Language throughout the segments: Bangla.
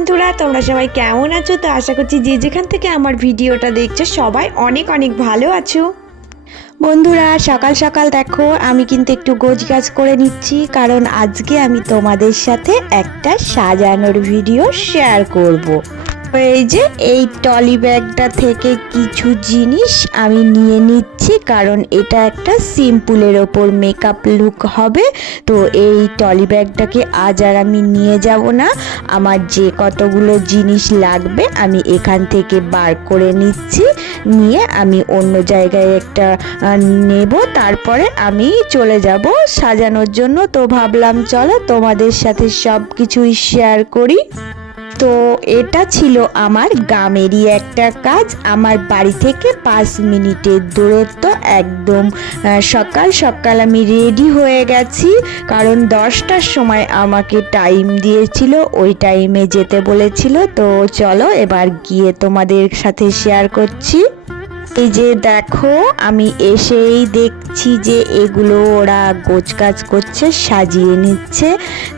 বন্ধুরা, তোমরা সবাই কেমন আছো তো আশা করছি যে যেখান থেকে আমার ভিডিওটা দেখছ, সবাই অনেক অনেক ভালো আছো বন্ধুরা, সকাল সকাল দেখো, আমি কিন্তু একটু গোছ গাছ করে নিচ্ছি, কারণ আজকে আমি তোমাদের সাথে একটা সাজানোর ভিডিও শেয়ার করব। এই যে, এই টলি ব্যাগটা থেকে কিছু জিনিস আমি নিয়ে নিচ্ছি, কারণ এটা একটা সিম্পলের ওপর মেকআপ লুক হবে। তো এই টলি ব্যাগটাকে আজ আর আমি নিয়ে যাব না। আমার যে কতগুলো জিনিস লাগবে আমি এখান থেকে বার করে নিচ্ছি। নিয়ে আমি অন্য জায়গায় একটা নেব। তারপরে আমি চলে যাব সাজানোর জন্য। তো ভাবলাম, চলো তোমাদের সাথে সব কিছুই শেয়ার করি। তো এটা ছিল আমার গ্রামেরই একটা কাজ। আমার বাড়ি থেকে পাঁচ মিনিটের দূরত্ব একদম সকাল সকাল আমি রেডি হয়ে গেছি। কারণ দশটার সময় আমাকে টাইম দিয়েছিল, ওই টাইমে যেতে বলেছিল। তো চলো এবার গিয়ে তোমাদের সাথে শেয়ার করছি। এই যে দেখো, আমি এসেই দেখছি যে এগুলো ওরা গোছকাজ করছে, সাজিয়ে নিচ্ছে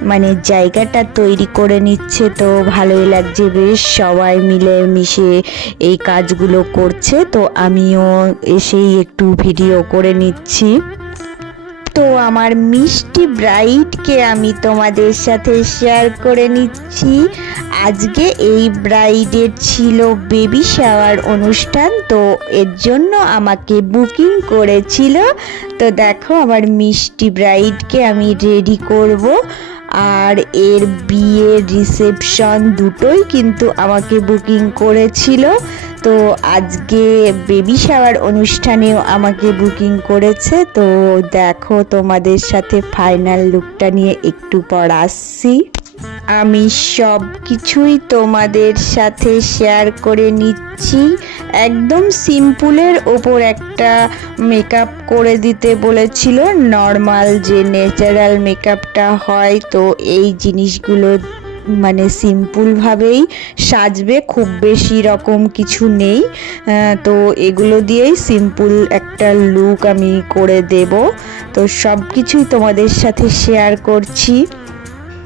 মানে জায়গাটা তৈরি করে নিচ্ছে তো ভালোই লাগছে বেশ, সবাই মিলে মিশে এই কাজগুলো করছে, তো আমিও এসেই একটু ভিডিও করে নিচ্ছি। তো আমার মিষ্টি ব্রাইডকে আমি তোমাদের সাথে শেয়ার করে নিচ্ছি। আজকে এই ব্রাইডের ছিল বেবি শাওয়ার অনুষ্ঠান, তো এর জন্য আমাকে বুকিং করেছিল। তো দেখো আমার মিষ্টি ব্রাইডকে আমি রেডি করব। আর এর বিয়ের রিসেপশন দুটোই কিন্তু আমাকে বুকিং করেছিল। তো আজকে বেবি শাওয়ার অনুষ্ঠানেও আমাকে বুকিং করেছে। তো দেখো তোমাদের সাথে ফাইনাল লুকটা নিয়ে একটু পর আসছি। আমি সব কিছুই তোমাদের সাথে শেয়ার করে নিচ্ছি। একদম সিম্পলের ওপর একটা মেকআপ করে দিতে বলেছিল। নর্মাল যে ন্যাচারাল মেকআপটা হয়, তো এই জিনিসগুলো মানে সিম্পলভাবেই সাজবে, খুব বেশি রকম কিছু নেই। তো এগুলো দিয়েই সিম্পল একটা লুক আমি করে দেব। তো সব কিছুই তোমাদের সাথে শেয়ার করছি।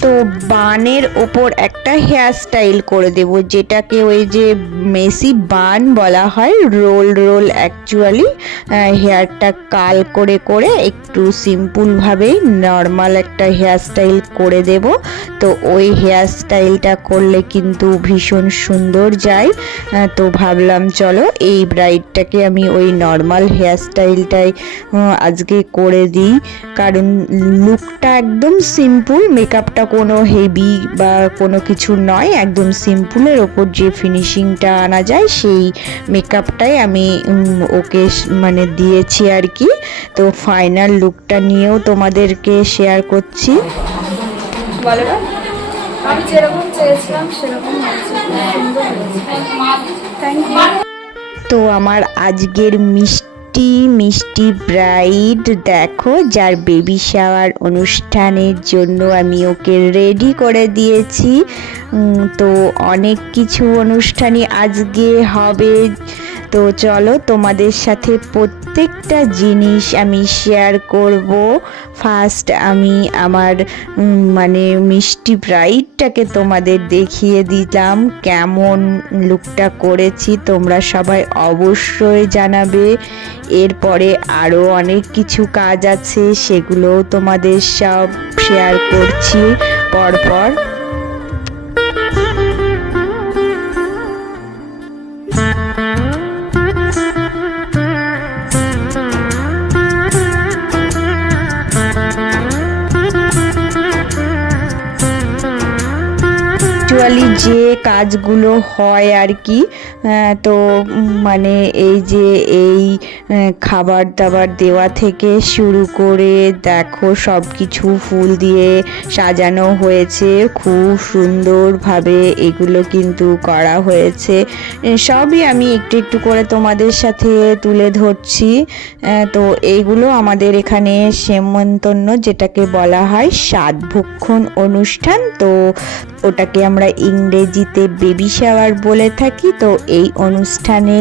তো বানের ওপর একটা হেয়ার স্টাইল করে দেব, যেটাকে ওই যে মেসি বান বলা হয় রোল রোল অ্যাকচুয়ালি হেয়ারটা কাল করে করে একটু সিম্পলভাবেই নর্মাল একটা হেয়ার স্টাইল করে দেব। তো ওই হেয়ার স্টাইলটা করলে কিন্তু ভীষণ সুন্দর যায়। তো ভাবলাম চলো এই ব্রাইডটাকে আমি ওই নর্মাল হেয়ার স্টাইলটাই আজকে করে দিই। কারণ লুকটা একদম সিম্পল মেকআপটা কোনো হেভি বা কোনো কিছু নয় একদম সিম্পলের ওপর যে ফিনিশিংটা আনা যায় সেই মেকআপটাই আমি ওকে মানে দিয়েছি আর কি। তো ফাইনাল লুকটা নিয়েও তোমাদেরকে শেয়ার করছি। আমি যেরকম চেয়েছিলাম সেরকম সুন্দর থ্যাংক ইউ তো আমার আজকের মিষ্টি মিষ্টি ব্রাইড দেখো, যার বেবি শাওয়ার অনুষ্ঠানের জন্য আমি ওকে রেডি করে দিয়েছি। তো অনেক কিছু অনুষ্ঠানই আজকে হবে। তো চলো তোমাদের সাথে প্রত্যেকটা জিনিস আমি শেয়ার করব। ফার্স্ট আমি আমার মানে মিষ্টি ব্রাইডটাকে তোমাদের দেখিয়ে দিলাম। কেমন লুকটা করেছি তোমরা সবাই অবশ্যই জানাবে। এরপরে আরও অনেক কিছু কাজ আছে, সেগুলোও তোমাদের সব শেয়ার করছি। পরপর অ্যাকচুয়ালি যে কাজগুলো হয় আর কি তো মানে এই যে এই খাবার দাবার দেওয়া থেকে শুরু করে দেখো সব কিছু ফুল দিয়ে সাজানো হয়েছে, খুব সুন্দরভাবে এগুলো কিন্তু করা হয়েছে। সবই আমি একটু একটু করে তোমাদের সাথে তুলে ধরছি। তো এইগুলো আমাদের এখানে সেমন্তন্য যেটাকে বলা হয় সাত ভক্ষণ অনুষ্ঠান, তো ওটাকে আমরা ইংরেজিতে বেবি শাওয়ার বলে থাকি, তো এই অনুষ্ঠানে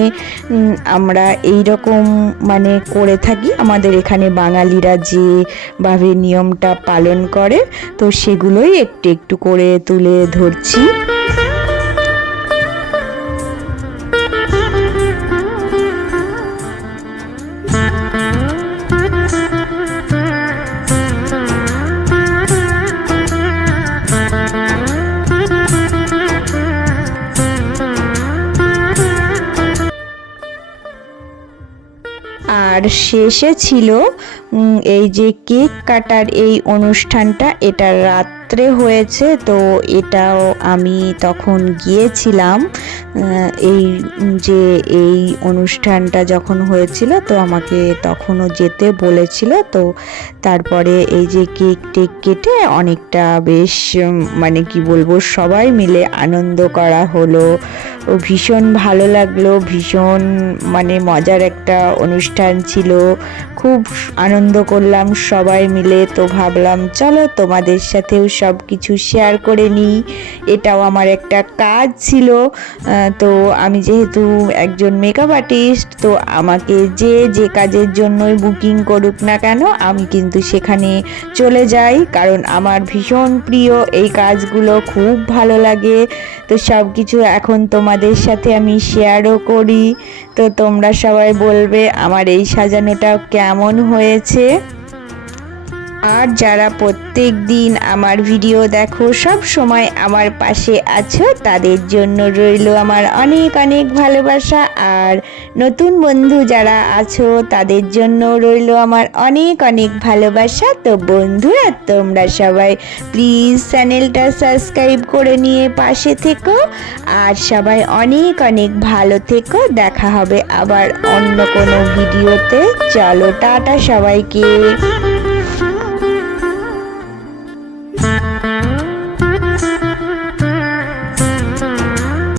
আমরা এই রকম মানে করে থাকি। আমাদের এখানে বাঙালিরা যেভাবে নিয়মটা পালন করে, তো সেগুলোই একটু একটু করে তুলে ধরছি। আর শেষে ছিল এই যে কেক কাটার এই অনুষ্ঠানটা, এটা রাত্রে হয়েছে, তো এটাও আমি তখন গিয়েছিলাম এই যে এই অনুষ্ঠানটা যখন হয়েছিল, তো আমাকে তখনও যেতে বলেছিল, তো তারপরে এই যে কেক টেক কেটে অনেকটা বেশ মানে কি বলব, সবাই মিলে আনন্দ করা হলো ও ভীষণ ভালো লাগল, ভীষণ মানে মজার একটা অনুষ্ঠান ছিল। খুব আনন্দ করলাম সবাই মিলে, তো ভাবলাম চলো তোমাদের সাথেও সব কিছু শেয়ার করে নিই। এটাও আমার একটা কাজ ছিল। তো আমি যেহেতু একজন মেকআপ আর্টিস্ট তো আমাকে যে যে কাজের জন্যই বুকিং করুক না কেন, আমি কিন্তু সেখানে চলে যাই। কারণ আমার ভীষণ প্রিয় এই কাজগুলো, খুব ভালো লাগে। তো সব কিছু এখন তোমাদের সাথে আমি শেয়ারও করি। তো তোমরা সবাই বলবে আমার এই সাজানোটা কেমন হয়েছে? আর যারা প্রত্যেক দিন আমার ভিডিও দেখো, সব সময় আমার পাশে আছো, তাদের জন্য রইল আমার অনেক অনেক ভালোবাসা। আর নতুন বন্ধু যারা আছো, তাদের জন্য রইল আমার অনেক অনেক ভালোবাসা। তো বন্ধুরা, তোমরা সবাই প্লিজ চ্যানেলটা সাবস্ক্রাইব করে নিয়ে পাশে থেকো। আর সবাই অনেক অনেক ভালো থেকো। দেখা হবে আবার অন্য কোনো ভিডিওতে। চলো, টাটা সবাইকে।